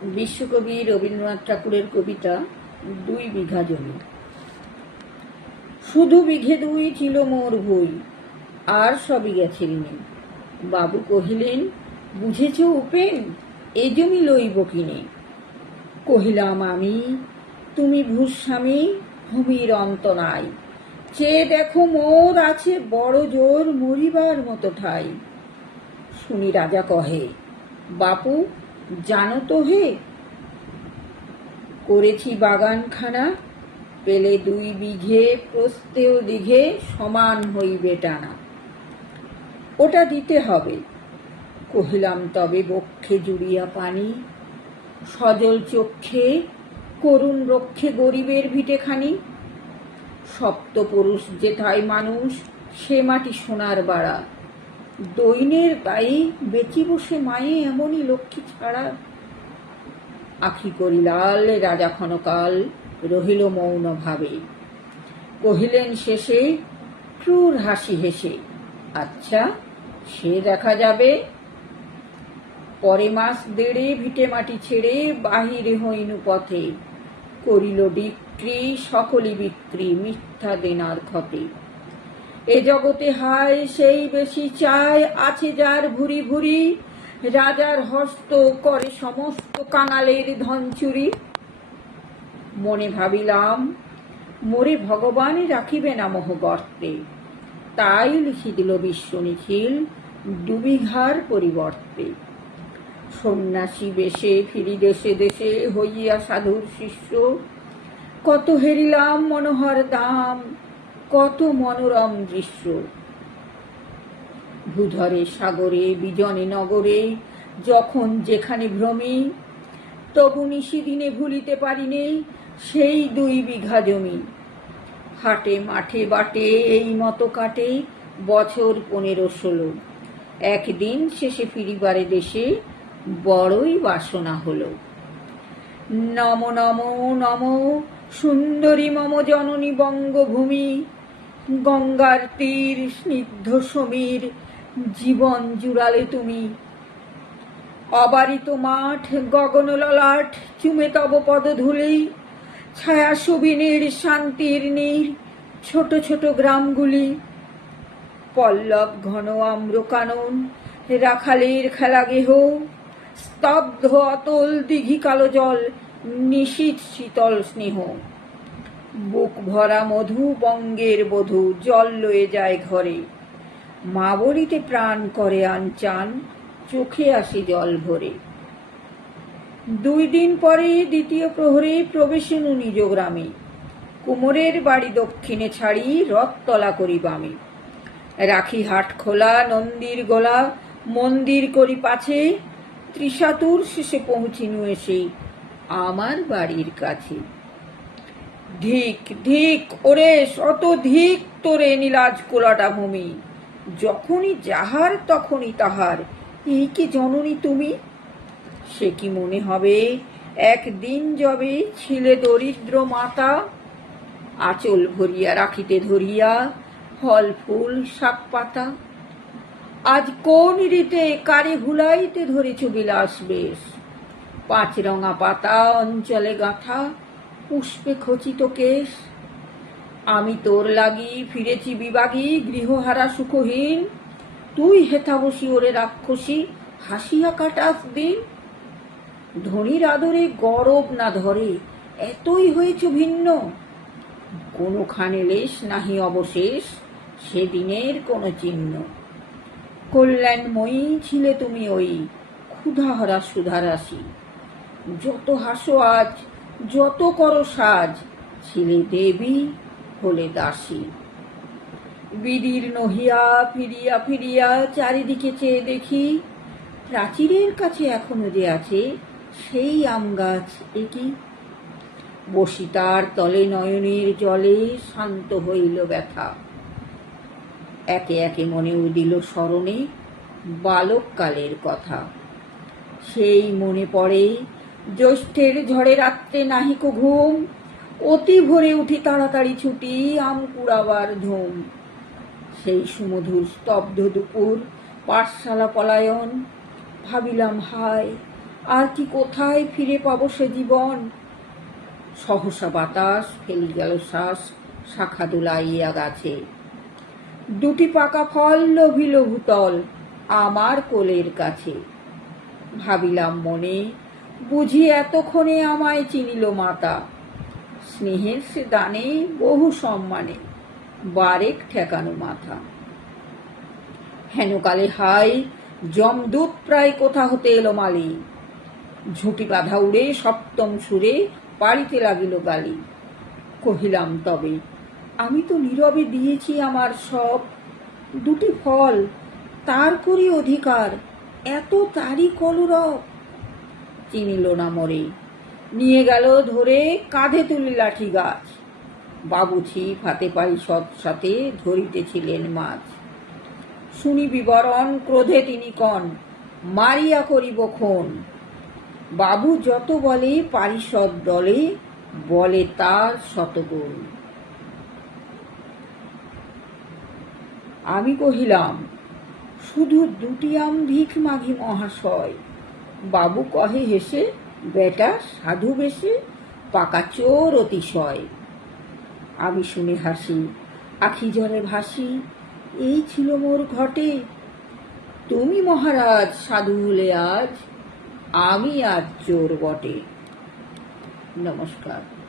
বিশ্বকবি রবীন্দ্রনাথ ঠাকুরের কবিতা ২ বিঘা জমি। শুধু বিঘে ২ ছিল মোর ভুই, আর সবই গেছে ঋণে। বাবু কহিলেন, বুঝেছ উপেন, এ জমি লইব কিনে। কহিলাম আমি, তুমি ভূস্বামী, ভূমির অন্ত নাই। চেয়ে দেখো মোর আছে বড় জোর, মরিবার মতো ঠাই। শুনি রাজা কহে, বাপু জানো তো হে, করেছি বাগানখানা, পেলে ২ বিঘে প্রস্থেও দিঘে সমান হইবে টানা। ওটা দিতে হবে। কহিলাম তবে বক্ষে জুড়িয়া পানি, সজল চক্ষে করুণ রক্ষে গরিবের ভিটেখানি। সপ্তপুরুষ যেথায় মানুষ, সে মাটি সোনার বাড়া। দৈনের গায়ে বেচি বসে মায়ে এমনই লক্ষ্মী ছাড়া। আখি করি লাল, রাজা ক্ষণকাল রহিল মৌন ভাবে। কহিলেন শেষে ক্রূর হাসি হেসে, আচ্ছা সে দেখা যাবে। পরে মাস দেড়ে ভিটে মাটি ছেড়ে বাহিরে হইনু পথে। করিল বিক্রি সকলই বিক্রি, মিথ্যা দেনার ক্ষতে। এ জগতে হায় সেই বেশি চায়, আছে যার ভুরি ভুরি। রাজার হস্ত করে সমস্ত কাঙালের ধন চুরি। মনে ভাবিলাম, মোরে ভগবান রাখিবে না মোহ গর্তে। তাই লিখি দিল বিশ্ব নিখিল ২ বিঘার পরিবর্তে। সন্ন্যাসী বেশে ফিরি দেশে দেশে, হইয়া সাধুর শিষ্য। কত হেরিলাম মনোহর দাম, কত মনোরম দৃশ্য। ভূধরে সাগরে বিজনে নগরে, যখন যেখানে ভ্রমি। তবু নিশিদিনে ভুলিতে পারিনে সেই ২ বিঘা জমি। হাটে মাঠে বাটে এই মতো কাটে বছর ১৫-১৬। একদিন শেষে ফিরিবারে দেশে বড়ই বাসনা হলো। নম নম নম সুন্দরী মম জননী বঙ্গভূমি। গঙ্গার তীর স্নিগ্ধ সমীর, জীবন জুড়ালে তুমি। অবারিত মাঠ গগন ললাট, চুমে তব পদধূলি। ছায়া সুবিনীর শান্তির নীর, ছোট ছোট গ্রামগুলি। পল্লব ঘন আম্র কানন, রাখালের খেলা গেহ। স্তব্ধ অতল দিঘি কালো জল, নিশীথ শীতল স্নেহ। বুক ভরা মধু বঙ্গের বধূ, জল লয়ে যায় ঘরে। মা বলিতে প্রাণ করে আনচান, চোখে আসে জল ভরে। ২ দিন পরে দ্বিতীয় প্রহরে প্রবেশেনু নিজ গ্রামে। কুমোরের বাড়ি দক্ষিণে ছাড়ি, রথতলা করি বামে। রাখি হাট খোলা, নন্দীর গোলা, মন্দির করি পাছে। ত্রিশাতুর শেষে পৌঁছিনু এসে আমার বাড়ির কাছে। ধিক ধিক ওরে শত ধিক তোরে নীলাজ কোলাটা ভূমি। যখনই যাহার তখনই তাহার, এই কি জননী তুমি। সে কি মনে হবে একদিন যবে ছিলে দরিদ্র মাতা। আঁচল ভরিয়া রাখিতে ধরিয়া ফল ফুল শাক পাতা। আজ কোন রীতে কারে ভুলাইতে ধরেছ বিলাস বেশ। ৫ রঙা পাতা অঞ্চলে গাঁথা, পুষ্পে খচিত কেশ। আমি তোর লাগি ফিরেছি বিবাগী, গৃহহারা সুখহীন। তুই হেথা বসি ওরে রাক্ষসী, হাসিয়া কাটাস দিন। ধনির আদরে গরব না ধরে, এতই হয়েছ ভিন্ন। কোনোখানে লেশ নাহি অবশেষ, সেদিনের কোনো চিহ্ন। কল্যাণময়ী ছিলে তুমি ওই, ক্ষুধাহরা সুধারাশি। যত হাসো আজ, যত করো সাজ, ছিলে দেবী হলে দাসী। বিদীর্ণ হইয়া ফিরিয়া ফিরিয়া চারিদিকে চেয়ে দেখি, প্রাচীরের কাছে এখনো যে আছে সেই আম গাছ, একি। বসি তার তলে নয়নের জলে, শান্ত হইল ব্যথা। একে একে মনে উদিল স্মরণে বালককালের কথা। সেই মনে পড়ে জ্যৈষ্ঠের ঝড়ে রাত্রে নাহিক ঘুম। অতি ভোরে উঠি তাড়াতাড়ি ছুটি, আম কুড়াবার ধুম। সেই সুমধুর স্তব্ধ দুপুর, পাঠশালা পলায়ন। ভাবিলাম হায় আর কি কোথায় ফিরে পাবো সে জীবন? সহসা বাতাস ফেলি গেল শ্বাস শাখা দুলাইয়া গাছে। দুটি পাকা ফল লোভিল ভূতল আমার কোলের কাছে। ভাবিলাম মনে, বুঝি এতক্ষণে আমায় চিনিল মাতা। স্নেহের সে দানে বহু সম্মানে বারেক ঠেকানো মাথা। হেনকালে হাই যমদূত প্রায় কোথা হতে এলো মালি। ঝুঁটি বাঁধা উড়ে সপ্তম সুরে পাড়িতে লাগিল গালি। কহিলাম তবে আমি তো নীরবে দিয়েছি আমার সব। দুটি ফল তার করি অধিকার, এত তারই কলরব। চিনিল না মরে, নিয়ে গেল ধরে কাঁধে তুলি লাঠি গাছ। বাবুছি ফাতে পারি সৎ সাথে ধরিতেছিলেন মাছ। শুনি বিবরণ ক্রোধে তিনি কন, মারিয়া করিব খুন। বাবু যত বলে পারিষদ দলে, বলে তার শতগুণ। আমি কহিলাম, শুধু দুটি আম ভিখ মাগি মহাশয়। বাবু কহে হেসে, বেটা সাধু বেশে, পাকা চোর অতিশয়। আমি শুনে হাসি, আখি জলে ভাসি, এই ছিল মোর ঘটে। তুমি মহারাজ সাধু হলে আজ, আমি আজ চোর বটে। নমস্কার।